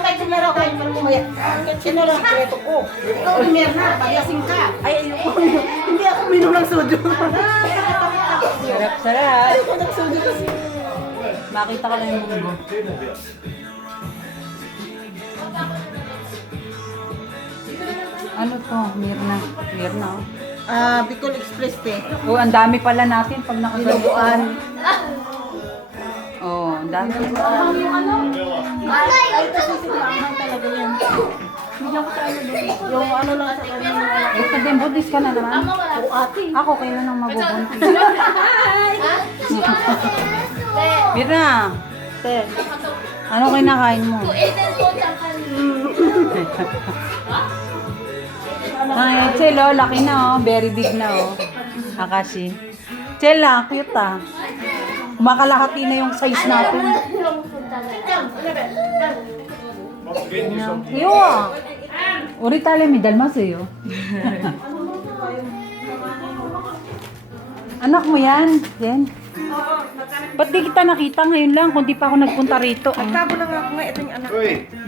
Kachinura. Huwag mo lumaya. Kachinura. Ito ko. Ikaw, Mirna. Paglasing ka. Ay, ayoko. Hindi ako minom ng soju. Sarap. Ayoko ng soju kasi. Makita ko lang yung munggo. Ano to? Mirna. Oh. Bicol Express te. Oh, ang dami pala natin pag nakaganito. Dinuguan. Oh, ang dami. Ay, ito sisimbahan talaga yan. Bigyan ko sa ano doon. Yung ano lang sa kanya. Ito din, budis ka na naman. O ate. Ako, kayo nang mabubuntis. Mirna, Te. ano kinakain mo? Ay, Chel, oh, laki na, oh. Very big na, oh. Akashi. Chel, cute, ah. Kumakalahati na yung size natin. Iyo, ah. Uri tali may dalmas, eh, oh. Anak mo yan, Jen? Ba't di kita nakita ngayon lang kung di pa ako nagpunta rito? Oh. Tabo lang ako nga. Ito yung anak.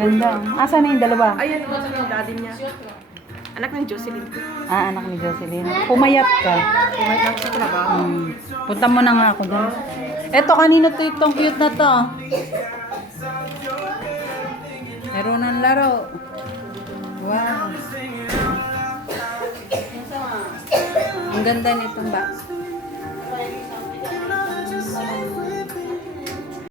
Ganda. Asa na yung dalawa? Ayan, ito yung daddy niya. Anak ng Jocelyn. Anak ni Jocelyn. Pumayat ka. Kumain lang sa trabaho. Punta mo na nga ako doon. Eto, kanino to itong cute na to? Meron ng laro. Wow. Ang ganda nitong box.